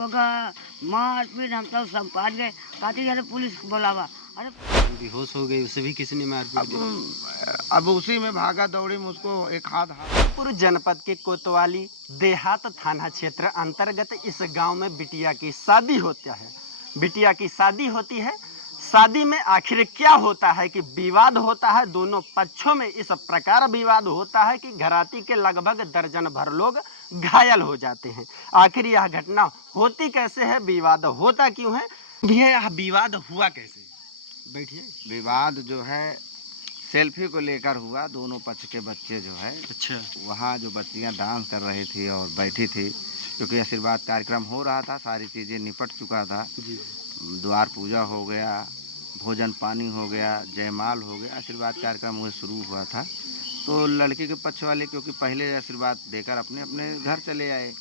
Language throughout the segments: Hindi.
होगा मारपीट हम तो संपाद गए कहती अरे पुलिस को बुलावा। अरे बेहोश हो गई, उसे भी किसी ने मारपीट दी। अब उसी में भागा दौड़ी में उसको एक हाथ जौनपुर जनपद के कोतवाली देहात थाना क्षेत्र अंतर्गत इस गांव में बिटिया की शादी होता है। बिटिया की शादी होती है। शादी में आखिर क्या होता है कि विवाद होता है। दोनों पक्षों में इस प्रकार विवाद होता है कि घराती के लगभग दर्जन भर लोग घायल हो जाते हैं। आखिर यह घटना होती कैसे है, विवाद होता क्यों है, यह विवाद हुआ कैसे? बैठिए। विवाद जो है सेल्फी को लेकर हुआ। दोनों पक्ष के बच्चे जो है अच्छा। वहाँ जो बच्चियाँ डांस कर रही थी और बैठी थी, क्योंकि आशीर्वाद कार्यक्रम हो रहा था, सारी चीज़ें निपट चुका था। जी। द्वार पूजा हो गया, भोजन पानी हो गया, जयमाल हो गया, आशीर्वाद कार्यक्रम वह शुरू हुआ था। तो लड़की के पक्ष वाले क्योंकि पहले आशीर्वाद देकर अपने अपने घर चले आए।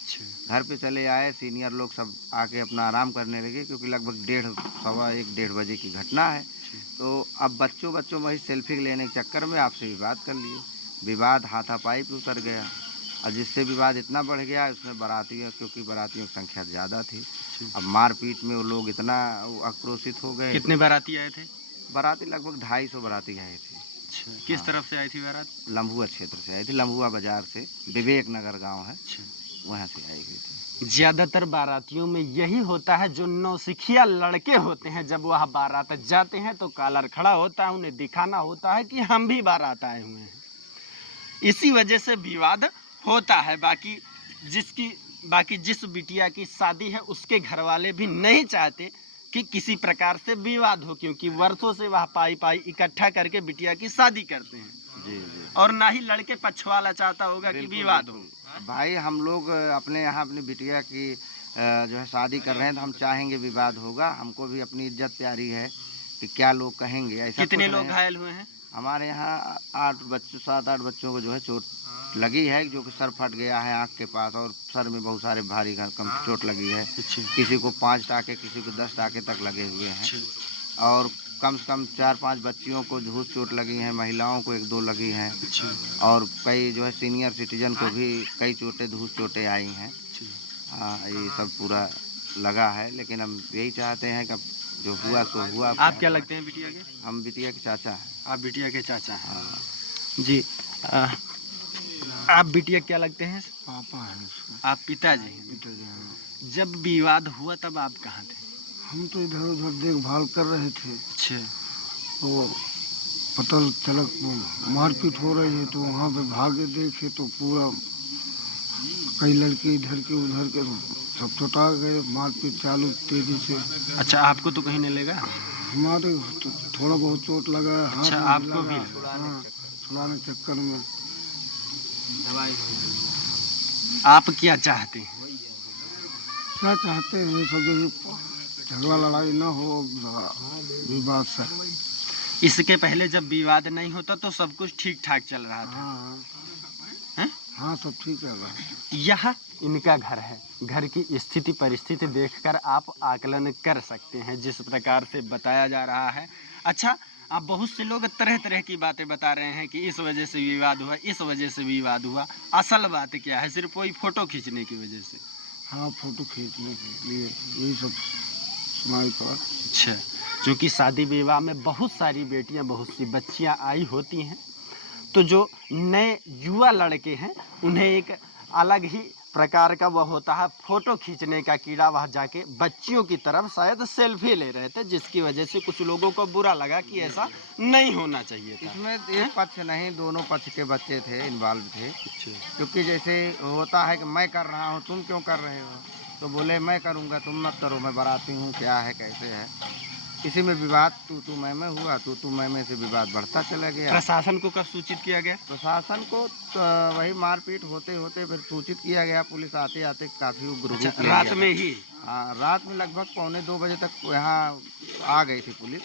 घर पे चले आए, सीनियर लोग सब आके अपना आराम करने लगे, क्योंकि लगभग 1:15 बजे की घटना है। तो अब बच्चों वही सेल्फी लेने के चक्कर में आपसे विवाद कर लिए। विवाद हाथापाई पे उतर गया और जिससे विवाद इतना बढ़ गया, उसमें बारातियों क्योंकि बारातियों की संख्या ज़्यादा थी। अब मारपीट में वो लोग इतना आक्रोशित हो गए। कितने बाराती आए थे? बाराती लगभग 250 बाराती आए थे। अच्छा। किस तरफ से आई थी बारात? लम्बुआ क्षेत्र से आई थी, लम्बुआ बाजार से, विवेक नगर गाँव है, अच्छा। वहाँ से आई हुई थी। ज्यादातर बारातियों में यही होता है, जो नौसिखिया लड़के होते हैं जब वह बारात जाते हैं तो कॉलर खड़ा होता है, उन्हें दिखाना होता है कि हम भी बारात आए हुए हैं। इसी वजह से विवाद होता है। बाकी जिस बिटिया की शादी है उसके घर वाले भी नहीं चाहते कि किसी प्रकार से विवाद हो, क्योंकि वर्षों से वह पाई इकट्ठा करके बिटिया की शादी करते हैं। जी जी। और ना ही लड़के पक्ष वाला चाहता होगा कि विवाद हो। भाई हम लोग अपने यहाँ अपनी बिटिया की जो है शादी कर रहे हैं, तो हम चाहेंगे विवाद होगा। हमको भी अपनी इज्जत प्यारी है कि क्या लोग कहेंगे। ऐसा कितने कुछ लोग नहीं। हमारे यहाँ हमारे यहाँ 7-8 बच्चों को जो है चोट लगी है, जो कि सर फट गया है आँख के पास, और सर में बहुत सारे भारी कम चोट लगी है। किसी को 5 टाँके, किसी को 10 टाँके तक लगे हुए हैं। और कम से कम 4-5 बच्चियों को घूस चोट लगी हैं, महिलाओं को 1-2 लगी हैं। और कई जो है सीनियर सिटीजन को भी कई धूस चोटें आई हैं। हाँ, ये सब पूरा लगा है, लेकिन हम यही चाहते हैं कि अब जो हुआ सो हुआ। आप क्या लगते हैं बिटिया के? हम बिटिया के चाचा हैं। आप बिटिया के चाचा हैं? हाँ। जी। आप बिटिया क्या लगते हैं? पापा है उसका। आप पिताजी हैं? पिताजी हैं। जब विवाद हुआ तब आप कहाँ थे? हम तो इधर उधर देखभाल कर रहे थे। अच्छा। तो पता चला मारपीट हो रही है, तो वहाँ पे भागे देखे तो पूरा कई लड़के इधर के उधर के सब चौटा गए। मारपीट चालू तेजी से। अच्छा, आपको तो कहीं नहीं लगा? हमारे तो थोड़ा बहुत चोट लगा है, हाथ अच्छा, में आपको भी लगा। हाँ, छुड़ाने चक्कर में। आप क्या चाहते हैं? क्या चाहते हैं, सब जो झगड़ा लड़ाई ना हो विवाद से। इसके पहले जब विवाद नहीं होता तो सब कुछ ठीक ठाक चल रहा था। हाँ हैं? हाँ, सब ठीक है। यह इनका घर है। घर की स्थिति परिस्थिति देखकर आप आकलन कर सकते हैं जिस प्रकार से बताया जा रहा है। अच्छा, आप बहुत से लोग तरह तरह की बातें बता रहे हैं कि इस वजह से विवाद हुआ, इस वजह से विवाद हुआ। असल बात क्या है? सिर्फ कोई फोटो खींचने की वजह से? हाँ, फोटो खींचने के लिए यही सब सुनाई पड़ा। अच्छा, क्योंकि शादी विवाह में बहुत सारी बेटियां, बहुत सी बच्चियां आई होती हैं, तो जो नए युवा लड़के हैं उन्हें एक अलग ही प्रकार का वह होता है फोटो खींचने का कीड़ा। वह जाके बच्चियों की तरफ शायद सेल्फी ले रहे थे, जिसकी वजह से कुछ लोगों को बुरा लगा कि ऐसा नहीं होना चाहिए था। इसमें एक पक्ष नहीं, दोनों पक्ष के बच्चे थे, इन्वॉल्व थे। क्योंकि जैसे होता है कि मैं कर रहा हूँ, तुम क्यों कर रहे हो, तो बोले मैं करूँगा, तुम मत करो, मैं बाराती हूँ, क्या है कैसे है। इसी में विवाद तू मैं हुआ। तू मैं से विवाद बढ़ता चला गया। प्रशासन को कब सूचित किया गया? प्रशासन को तो वही मारपीट होते होते फिर सूचित किया गया। पुलिस आते आते काफ़ी उग्र रूप ले लिया। रात में ही? हाँ, रात में लगभग 1:45 बजे तक यहाँ आ गई थी पुलिस,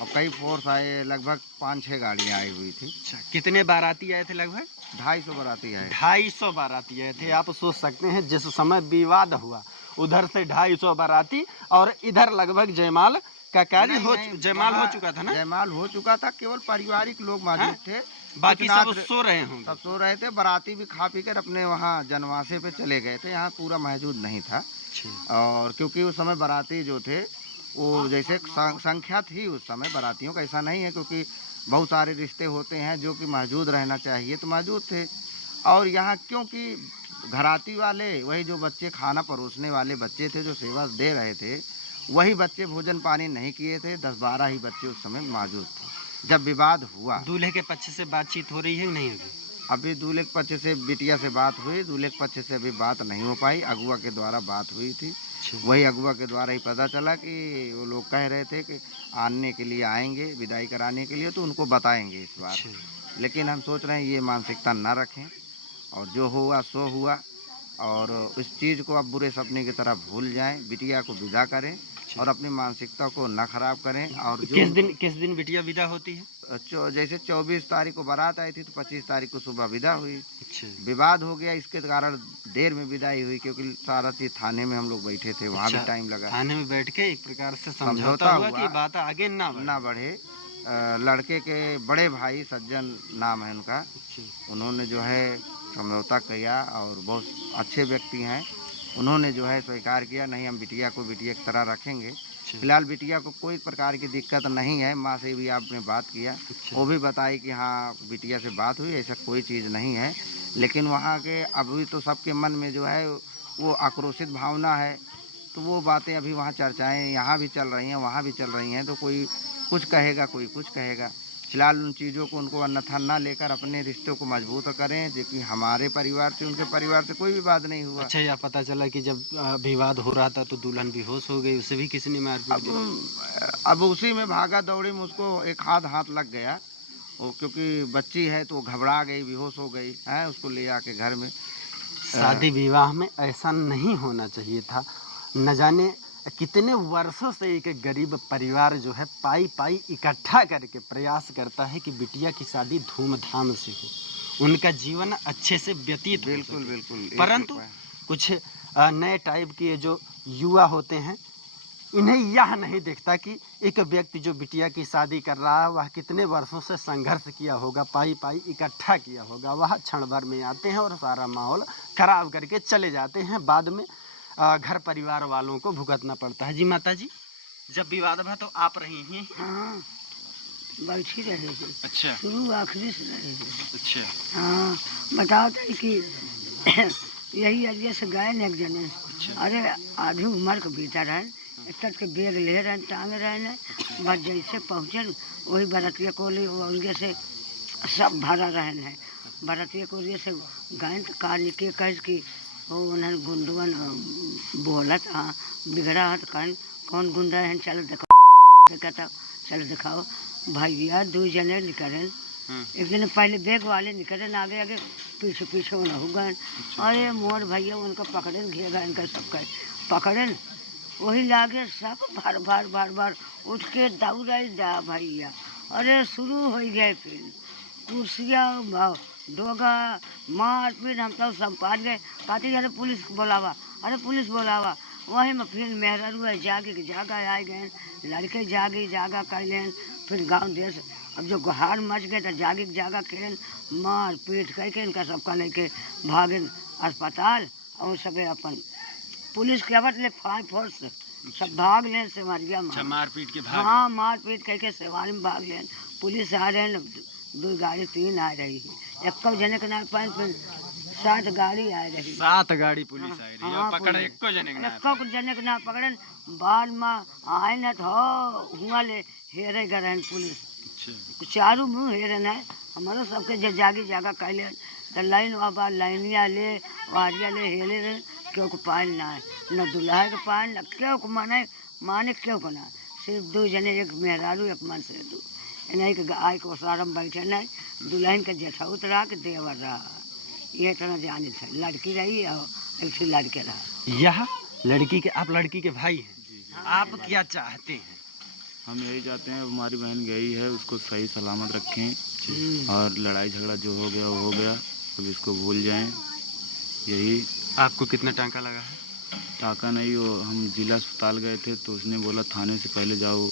और कई फोर्स आए, लगभग 5-6 गाड़ियाँ आई हुई थी। अच्छा, कितने बाराती आए थे? लगभग 250 बाराती आए। 250 बाराती आए थे। आप सोच सकते हैं जिस समय विवाद हुआ उधर से 250 बाराती, और इधर लगभग जयमाल का कार्य जयमाल हो चुका था ना? जयमाल हो चुका था, केवल पारिवारिक लोग मौजूद थे। बाकी सब सो रहे होंगे। सब सो रहे थे। बाराती भी खा पी कर अपने वहाँ जनवासे पे चले गए थे, यहाँ पूरा मौजूद नहीं था। और क्योंकि उस समय बाराती जो थे वो जैसे संख्या थी उस समय बारातियों का, ऐसा नहीं है, क्योंकि बहुत सारे रिश्ते होते हैं जो कि मौजूद रहना चाहिए तो मौजूद थे। और यहाँ क्योंकि घराती वाले वही जो बच्चे खाना परोसने वाले बच्चे थे जो सेवा दे रहे थे, वही बच्चे भोजन पानी नहीं किए थे, 10-12 ही बच्चे उस समय मौजूद थे जब विवाद हुआ। दूल्हे के पक्ष से बातचीत हो रही है नहीं अभी? अभी दूल्हे के पक्ष से बिटिया से बात हुई, दूल्हे के पक्ष से अभी बात नहीं हो पाई, अगुआ के द्वारा बात हुई थी। वही अगुआ के द्वारा ही पता चला कि वो लोग कह रहे थे कि आने के लिए आएंगे विदाई कराने के लिए, तो उनको बताएंगे इस बार। लेकिन हम सोच रहे हैं ये मानसिकता ना रखें और जो हुआ सो हुआ, और इस चीज़ को अब बुरे सपने की तरह भूल जाएं, बिटिया को विदा करें और अपनी मानसिकता को ना खराब करें। और जो किस दिन बिटिया विदा होती है? जैसे 24 तारीख को बारात आई थी तो 25 तारीख को सुबह विदा हुई। विवाद हो गया, इसके कारण देर में विदाई हुई, क्योंकि सारा चीज थाने में हम लोग बैठे थे, वहाँ भी टाइम लगा। थाने में बैठ के एक प्रकार से समझौता हुआ कि बात आगे ना बढ़े। लड़के के बड़े भाई सज्जन नाम है उनका, उन्होंने जो है समझौता किया और बहुत अच्छे व्यक्ति हैं, उन्होंने जो है स्वीकार किया, नहीं हम बिटिया को बिटिया की तरह रखेंगे। फिलहाल बिटिया को कोई प्रकार की दिक्कत नहीं है, माँ से भी आपने बात किया, वो भी बताई कि हाँ बिटिया से बात हुई, ऐसा कोई चीज़ नहीं है। लेकिन वहाँ के अभी तो सबके मन में जो है वो आक्रोशित भावना है, तो वो बातें अभी वहाँ चर्चाएं यहाँ भी चल रही हैं वहाँ भी चल रही हैं, तो कोई कुछ कहेगा कोई कुछ कहेगा। फिलहाल उन चीज़ों को उनको अन्यथा ना लेकर अपने रिश्तों को मजबूत करें, क्योंकि हमारे परिवार से उनके परिवार से कोई विवाद नहीं हुआ। अच्छा, यह पता चला कि जब विवाद हो रहा था तो दुल्हन बेहोश हो गई, उसे भी किसी ने मारपीट की? अब उसी में भागा दौड़ी में उसको एक हाथ लग गया, वो क्योंकि बच्ची है तो घबरा गई, बेहोश हो गई है, उसको ले आके घर में। शादी विवाह में ऐसा नहीं होना चाहिए था। न जाने कितने वर्षों से एक गरीब परिवार जो है पाई इकट्ठा करके प्रयास करता है कि बिटिया की शादी धूमधाम से हो, उनका जीवन अच्छे से व्यतीत हो। बिल्कुल। परंतु कुछ नए टाइप के जो युवा होते हैं, इन्हें यह नहीं दिखता कि एक व्यक्ति जो बिटिया की शादी कर रहा है वह कितने वर्षों से संघर्ष किया होगा, पाई इकट्ठा किया होगा। वह क्षण भर में आते हैं और सारा माहौल खराब करके चले जाते हैं, बाद में घर परिवार वालों को भुगतना पड़ता है। जी माता जी, जब विवाद भा तो आप रही हैं? हाँ, बैठी रहे थे। अच्छा। शुरू आखिरी से रहे थे। अच्छा। हाँ, बताओ तो कि यही अजय से गए न एक जने। अरे आधी उम्र के भीतर है, एक के बैग ले रहे टांग रहे ने, बस जैसे पहुँचे वही बरतिया कोली उनके से सब भरा रहे हैं। बरतिया कोली से गए तो काली के कह कि वो उन्हें गुंडवन बोलत हाँ बिगड़ा है तो कहीं कौन गुंडा है, चलो देखा चलो दिखाओ भैया। 2 जने निकले, एक जने पहले बैग वाले निकले, आगे आगे पीछे उन्हें हो गए। अरे मोर भैया उनका पकड़े घिर गए, इनका सबका पकड़े, वही लागे सब भर उठ के दौड़े जा भैया। अरे शुरू हो गए फिर कुर्सियाँ डोगा मार पीट, हम तो संपाद गए, कहती अरे पुलिस बोलावा, अरे पुलिस बोलावा। वही में फिर मेहरा जागा आ गए, लड़के जागा कैलन, फिर गांव देश अब जो गुहार मच गए तो जागा खेल मार पीट करके इनका सबका लेके भागे अस्पताल, और सब अपन पुलिस के अवत ले फोर्स सब भाग लें सेवारिया में। मारपीट के भाग? हाँ, मारपीट करके सेवारी में भाग लें। पुलिस आ रहे हैं, 2 गाड़ी 3 आ रही है, 1 जने के ना पाए, फिर 7 गाड़ी आ रही। 7 गाड़ी पुलिस आ रही है, पकड़ 1 जने के ना पकड़न, बाद में आए न तो हुआ ले हेरे गए पुलिस। चारू मुँह हेरन है हमारो सबके जागा कैले तो लाइन बाबा लाइनिया ले वारिया ले हेले रहे, क्यों को पायल ना है, न दुल्हा के पायल न क्यों को माने क्यों को ना, सिर्फ 2 जने, एक मेहरारू एक मन से 2 नहीं के आय को सारम बैठे नहीं, दुल्हन के जेठौत रहा के देवर रहा, ये तरह जाने थे। लड़की रही और एक लड़के रहा। यह लड़की के, आप लड़की के भाई हैं, आप क्या चाहते हैं? हम यही चाहते हैं हमारी बहन गई है उसको सही सलामत रखें, और लड़ाई झगड़ा जो हो गया वो हो गया, अब इसको भूल जाएं। यही। आपको कितना टांका लगा है? टाका नहीं, वो हम जिला अस्पताल गए थे तो उसने बोला थाने से पहले जाओ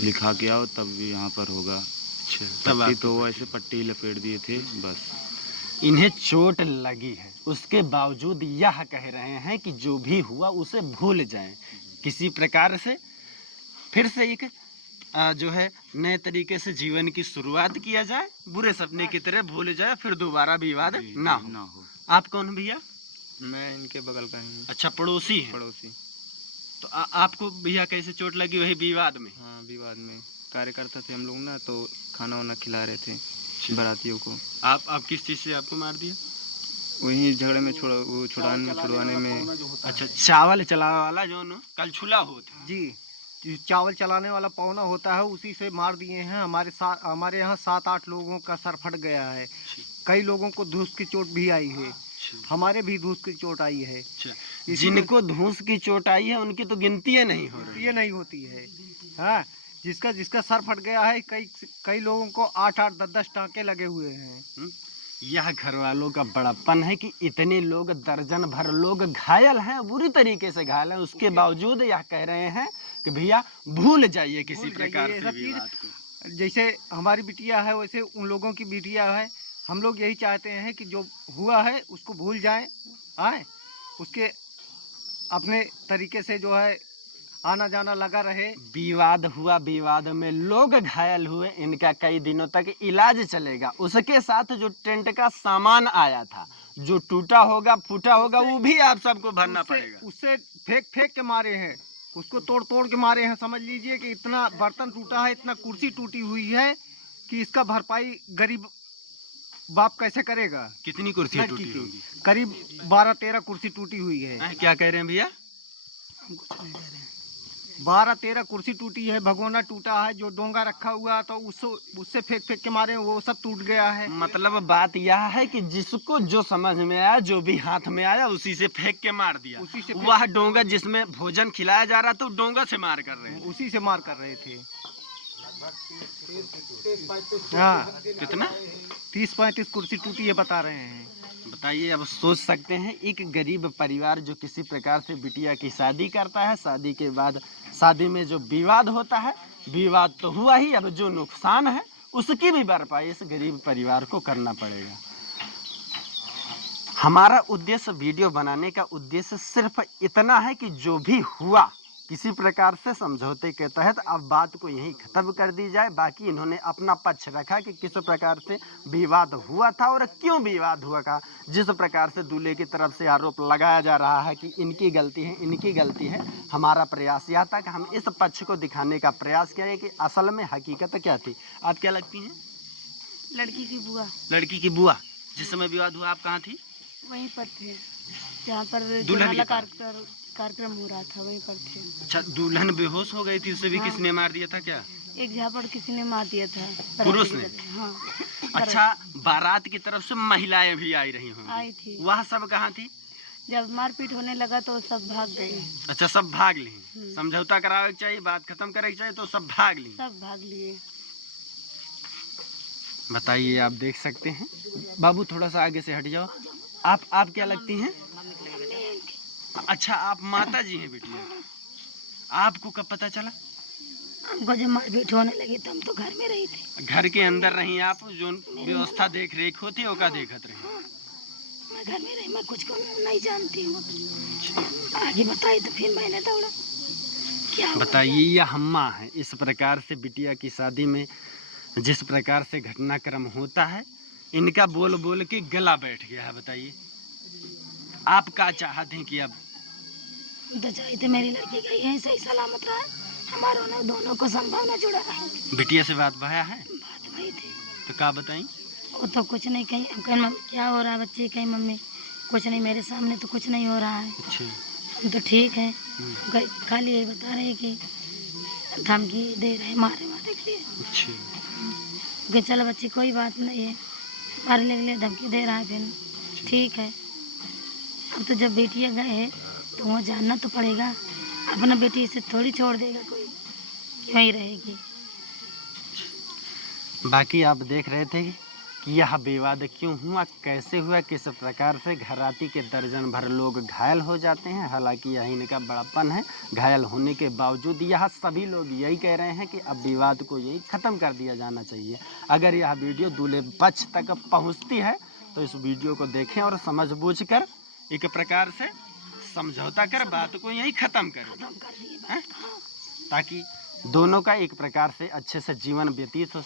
लिखा के आओ तब भी यहाँ पर होगा। अच्छा, पट्टी तो वो ऐसे पट्टी लपेट दिए थे बस। इन्हें चोट लगी है, उसके बावजूद यह कह रहे हैं कि जो भी हुआ उसे भूल जाएं, किसी प्रकार से फिर से एक जो है नए तरीके से जीवन की शुरुआत किया जाए, बुरे सपने की तरह भूल जाए, फिर दोबारा विवाद ना हो। आप कौन भैया? मैं इनके बगल का ही हूँ। अच्छा, पड़ोसी हैं। पड़ोसी। तो आपको भैया कैसे चोट लगी? वही विवाद में? हाँ, विवाद में कार्यकर्ता थे हम लोग ना, तो खाना वाना खिला रहे थे बारातियों को। आप किस चीज़ से आपको मार दिया? वहीं झगड़े में छुड़वाने में। अच्छा, चावल चलाने वाला जो कल छुला होता जी, चावल चलाने वाला पौना होता है, उसी से मार दिए हैं। हमारे यहाँ 7-8 लोगों का सर फट गया है। कई लोगों को धूस की चोट भी आई है। हमारे भी धूस की चोट आई है। जिनको धूस की चोट आई है उनकी तो गिनती नहीं हो रही। ये नहीं होती है। हाँ, जिसका सर फट गया है, कई लोगों को 8-8, 10-10 टाँके लगे हुए हैं। यह घर वालों का बड़प्पन है कि इतने लोग, दर्जन भर लोग घायल हैं, बुरी तरीके से घायल हैं, उसके बावजूद यह कह रहे हैं कि भैया भूल जाइए किसी प्रकार से विवाद को। जैसे हमारी बिटिया है वैसे उन लोगों की बिटिया है। हम लोग यही चाहते हैं कि जो हुआ है उसको भूल जाएं, उसके अपने तरीके से जो है आना जाना लगा रहे। विवाद हुआ, विवाद में लोग घायल हुए, इनका कई दिनों तक इलाज चलेगा। उसके साथ जो टेंट का सामान आया था, जो टूटा होगा, फूटा होगा, वो भी आप सबको भरना पड़ेगा। उससे फेंक के मारे हैं, उसको तोड़ के मारे हैं। समझ लीजिए कि इतना बर्तन टूटा है, इतना कुर्सी टूटी हुई है कि इसका भरपाई गरीब बाप कैसे करेगा। कितनी कुर्सी टूटी होगी? करीब 12-13 कुर्सी टूटी हुई है। क्या कह रहे हैं भैया? 12-13 कुर्सी टूटी है, भगोना टूटा है, जो डोंगा रखा हुआ तो उससे फेंक के मारे वो सब टूट गया है। मतलब बात यह है कि जिसको जो समझ में आया, जो भी हाथ में आया, उसी से फेंक के मार दिया। वह डोंगा जिसमें भोजन खिलाया जा रहा था, तो डोंगा से मार कर रहे हैं। उसी से मार कर रहे थे। हाँ, कितना? 30-35 कुर्सी टूटी है बता रहे हैं। बताइए, अब सोच सकते हैं एक गरीब परिवार जो किसी प्रकार से बिटिया की शादी करता है, शादी के बाद शादी में जो विवाद होता है, विवाद तो हुआ ही, अब जो नुकसान है उसकी भी भरपाई इस गरीब परिवार को करना पड़ेगा। हमारा उद्देश्य, वीडियो बनाने का उद्देश्य सिर्फ इतना है कि जो भी हुआ किसी प्रकार से समझौते के तहत अब बात को यहीं खत्म कर दी जाए। बाकी इन्होंने अपना पक्ष रखा कि किस प्रकार से विवाद हुआ था और क्यों विवाद हुआ था। जिस प्रकार से दूल्हे की तरफ से आरोप लगाया जा रहा है कि इनकी गलती है, हमारा प्रयास यह था कि हम इस पक्ष को दिखाने का प्रयास करें कि असल में हकीकत क्या थी। आप क्या लगती हैं? लड़की की बुआ। लड़की की बुआ। जिस समय विवाद हुआ आप कहाँ थी? वहीं पर थे जहाँ पर दुल्हन के कार्यक्रम हो रहा था, वहीं पर थे। अच्छा, दुल्हन बेहोश हो गई थी, उसे भी हाँ। किसने मार दिया था क्या? एक झापड़ किसी ने मार दिया था, पुरुष ने? हाँ। अच्छा, बारात की तरफ से महिलाएं भी आई रही होंगी। आई थी। वह सब कहाँ थी? जब मारपीट होने लगा तो सब भाग गए। अच्छा, सब भाग ली। समझौता करावे चाहिए, बात खत्म करे चाहिए, तो सब भाग ली। सब भाग लिए। बताइए, आप देख सकते हैं। बाबू थोड़ा सा आगे से हट जाओ। आप क्या लगती हैं? अच्छा, आप माता जी हैं बिटिया। आपको कब पता चला? हमको जब मारपीट होने लगी तो हम तो घर में रही थी। घर के अंदर रही आप, जो व्यवस्था देख रेख होती ओका देखत रही? हाँ, मैं घर में रही, मैं कुछ को नहीं जानती हूँ। आगे बताई तो फिर मैंने दौड़ा। क्या बताइए, यह अम्मा है। इस प्रकार से बिटिया की शादी में जिस प्रकार से घटनाक्रम होता है, इनका बोल बोल के गला बैठ गया है। बताइए, आप क्या चाहते हैं कि अब? तो चाहते मेरी लड़की गई है सही सलामत रहा, हमारों दोनों को संभावना जुड़ा रहा। बिटिया से बात भया है? बात वही थी। तो क्या बताई? वो तो कुछ नहीं कही। कहीं मम्मी क्या हो रहा है, बच्ची कहीं मम्मी कुछ नहीं, मेरे सामने तो कुछ नहीं हो रहा है। अच्छा। हम तो ठीक है। खाली यही बता रहे कि धमकी दे रहे, मारे के लिए। अच्छा। कि चलो बच्ची कोई बात नहीं है, मारने के लिए धमकी दे रहा है। फिर ठीक है, अब तो जब बेटियाँ गए हैं तो वहाँ जानना तो पड़ेगा। अपना बेटी से थोड़ी छोड़ देगा कोई, वहीं रहेगी। बाकी आप देख रहे थे कि यह विवाद क्यों हुआ, कैसे हुआ, किस प्रकार से घराती के दर्जन भर लोग घायल हो जाते हैं। हालांकि यही इनका बड़प्पन है। घायल होने के बावजूद यह सभी लोग यही कह रहे हैं कि अब विवाद को यही ख़त्म कर दिया जाना चाहिए। अगर यह वीडियो दूल्हे पक्ष तक पहुंचती है तो इस वीडियो को देखें और समझ बूझ कर एक प्रकार से समझौता कर बात को यहीं ख़त्म करें, खत्म कर दिए हैं? बात। हाँ ताकि दोनों का एक प्रकार से अच्छे से जीवन व्यतीत हो।